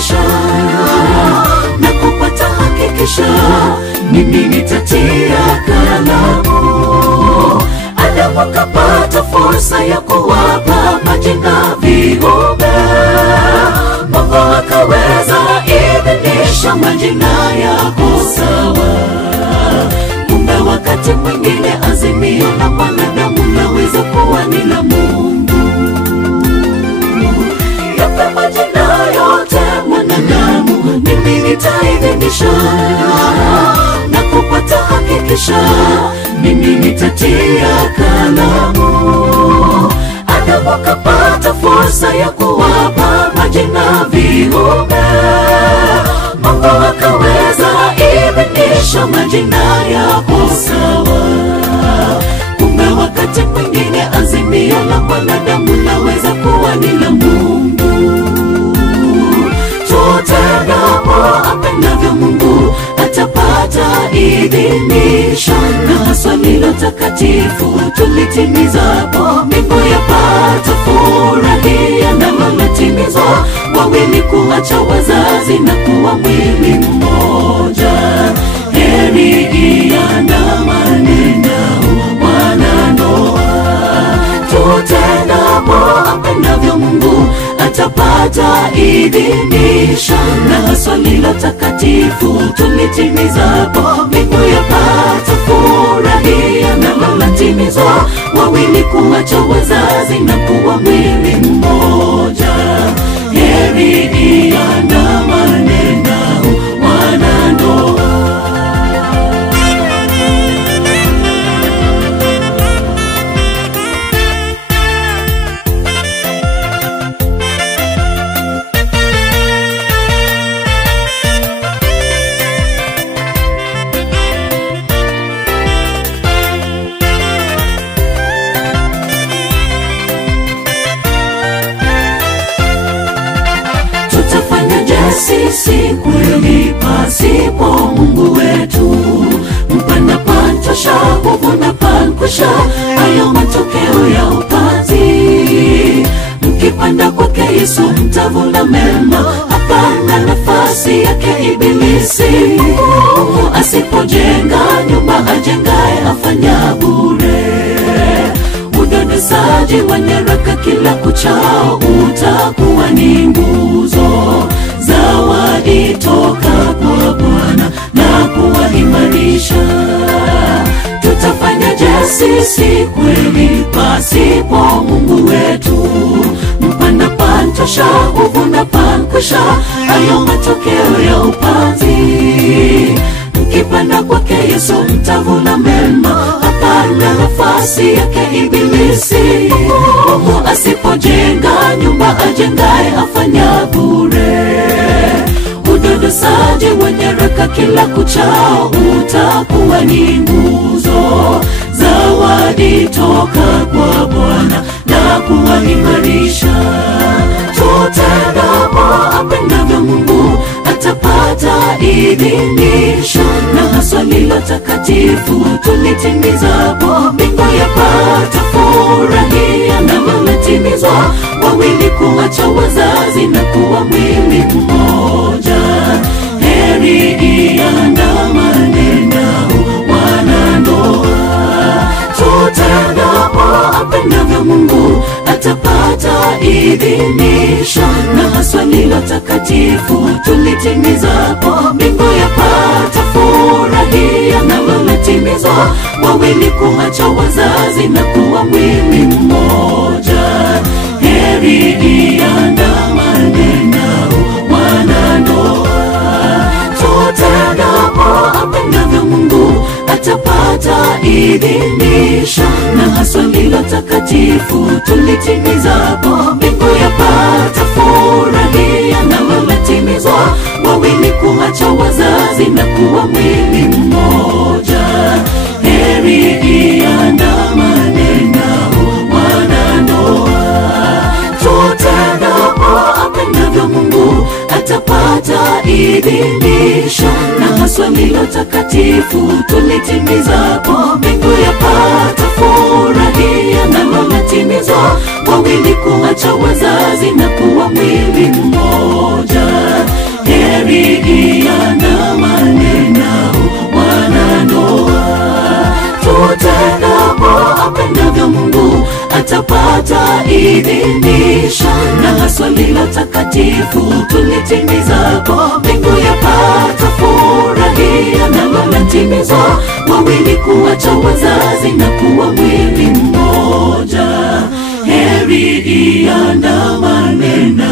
idhinisha na kupata hakikisha, mimi nitatia kalamu. Adamu akapata fursa ya kuwapa majina viumbe, Mungu akaweza idhinisha majina yako sawa. Kumbe wakati mwingine azimio la mwanadamu laweza kuwa ni la Mungu. Yape majina yote mwanadamu, mimi nitaidhinisha na kupata hakikisha, mimi nitatia kalamu. Adamu akapata fursa ya kuwapa majina viumbe, Mungu akaweza idhinisha majina yako sawa. Kumbe wakati mwingine azimio la mwanadamu laweza kuwa ni la Mungu. Tutendapo apendavyo Mungu atapata idhinisho, na haswa lilo takatifu tulitimizapo, mbingu yapata furahia nalo latimizwa. Wawili kuacha wazazi na kuwa mwili mmoja, heri iandamane wanandoa. Tutendapo apendavyo Mungu atapata idhinisho, na haswa lilo takatifu tulitimizapo, mbingu yapata furahia nalo latimizwa. Wawili kuacha wazazi na kuwa mwili mmoja, heri iandamane wanandoa. Sisi kweli pasipo Mungu wetu, mpanda pantosha, huvuna pankwisha, hayo matokeo ya upanzi. Mkipanda kwake Yesu mtavuna mema, hapana nafasi yake ibilisi. Mungu asipojenga nyumba, ajengaye afanya bure. Udodosaji wa nyaraka kila kuchao utakuwa ni nguzo, zawadi toka kwa Bwana na kuwahimarisha. Tutafanyaje sisi kweli pasipo Mungu wetu? Mpanda pantosha, huvuna pankwisha, hayo matokeo ya upanzi. Mkipanda kwake Yesu mtavuna mema, hapana nafasi yake ibilisi. Mungu asipojenga nyumba, ajengaye afanya bure. Udodosaji wa nyaraka kila kuchao utakuwa ni nguzo, zawadi toka kwa Bwana na kuwahimarisha. Tutendapo apendavyo Mungu atapata idhinisho, na haswa lilo takatifu tulitimizapo, mbingu yapata furahia nalo latimizwa. Wawili kuacha wazazi na kuwa mwili mmoja, heri iandamane wanandoa. Tutendapo apendavyo Mungu atapata idhinisho, na haswa lilo takatifu tulitimizapo, mbingu yapata furahia nalo latimizwa. Wawili kuacha wazazi na kuwa mwili mmoja, heri iandamane wanandoa. Tutendapo apendavyo Mungu atapata idhinisho, na haswa lilo takatifu tulitimizapo, mbingu yapata furahia nalo latimizwa. Wawili kuacha wazazi na kuwa mwili mmoja, heri iandamane wanandoa. Tutendapo apendavyo Mungu atapata idhinisho, na haswa lilo takatifu tulitimizapo, mbingu yapata furahia nalo latimizwa. Wawili kuacha wazazi na kuwa mwili mmoja, atapata idhinisho, na haswa lilo takatifu tulitimizapo, mbingu yapata furahia, nalo latimizwa, wawili kuacha wazazi na kuwa mwili mmoja. Heri iandamane na